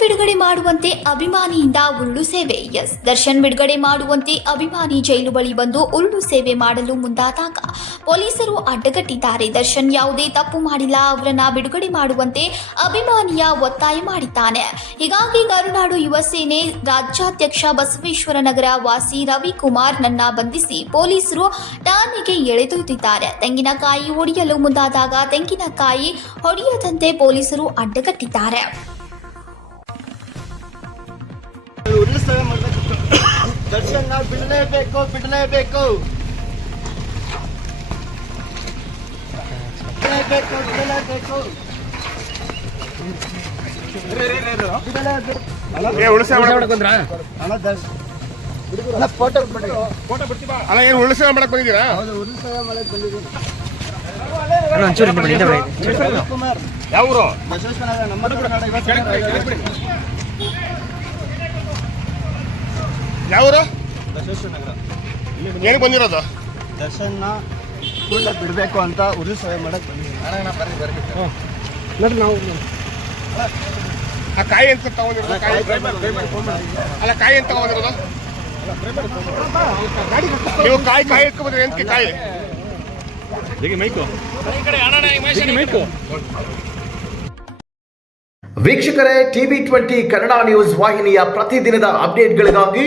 ಬಿಡುಗಡೆ ಮಾಡುವಂತೆ ಅಭಿಮಾನಿಯಿಂದ ಉರುಳು ಸೇವೆ. ಎಸ್, ದರ್ಶನ್ ಬಿಡುಗಡೆ ಮಾಡುವಂತೆ ಅಭಿಮಾನಿ ಜೈಲು ಬಳಿ ಬಂದು ಉರುಳು ಸೇವೆ ಮಾಡಲು ಮುಂದಾದಾಗ ಪೊಲೀಸರು ಅಡ್ಡಗಟ್ಟಿದ್ದಾರೆ. ದರ್ಶನ್ ಯಾವುದೇ ತಪ್ಪು ಮಾಡಿಲ್ಲ, ಅವರನ್ನ ಬಿಡುಗಡೆ ಮಾಡುವಂತೆ ಅಭಿಮಾನಿಯ ಒತ್ತಾಯ ಮಾಡಿದ್ದಾನೆ. ಹೀಗಾಗಿ ಕರುನಾಡು ಯುವ ಸೇನೆ ರಾಜ್ಯಾಧ್ಯಕ್ಷ ಬಸವೇಶ್ವರ ನಗರ ವಾಸಿ ರವಿಕುಮಾರ್ ನನ್ನ ಬಂಧಿಸಿ ಪೊಲೀಸರು ಠಾಣೆಗೆ ಎಳೆದೊಯ್ದಿದ್ದಾರೆ. ತೆಂಗಿನಕಾಯಿ ಹೊಡೆಯಲು ಮುಂದಾದಾಗ ತೆಂಗಿನಕಾಯಿ ಹೊಡೆಯದಂತೆ ಪೊಲೀಸರು ಅಡ್ಡಗಟ್ಟಿದ್ದಾರೆ. ದರ್ಶನ್ ನಾವು ಬಿಡಲೇಬೇಕು ಬಿಡಲೇಬೇಕು ಬಿಡಲೇಬೇಕು ಬಿಡಲೇಬೇಕು ಬಿಡಲೇಬೇಕು ಏ ಉಳಿಸ ಮಾಡಕ್ ಅಣ್ಣ ದರ್ಶ್ ಅಣ್ಣ ಫೋಟೋ ಬಿಡಿ ಅಲ್ಲ ಏನು ಉಳಿಸ ಮಾಡಕ್ ಬಂದಿದ್ದೀರಾ ಹೌದು ಉರುಳಿಸ್ತೇವೆ ಮಾಡಕ್ ಬಂದಿದ್ದೀವಿ ಕುಮಾರ್ ಯಾವ ಊರು ಯುವ ಬಸವೇಶ್ವರ ನಗರ ಏನಕ್ಕೆ ಬಂದಿರೋದು? ದರ್ಶನ್ನ ಕೂಡ ಬಿಡಬೇಕು ಅಂತ ಉರುಳು ಸೇವೆ ನೋಡಿ ನಾವು. ಆ ಕಾಯಿ ಅಂತ ತಗೊಂಡಿರೋದು? ಕಾಯಿ ಅಲ್ಲ ಕಾಯಿ ಅಂತ ತಗೊಂಡಿರೋದು? ನೀವು ಕಾಯಿ ಕಾಯಿ ಎತ್ಕೊಂಡ್ಬಂದ್ರಿ ಎಂತಕ್ಕೆ ಕಾಯಿ? ವೀಕ್ಷಕರೇ ಟಿವಿ ಟ್ವೆಂಟಿ ಕನ್ನಡ ನ್ಯೂಸ್ ವಾಹಿನಿಯ ಪ್ರತಿದಿನದ ಅಪ್ಡೇಟ್ಗಳಿಗಾಗಿ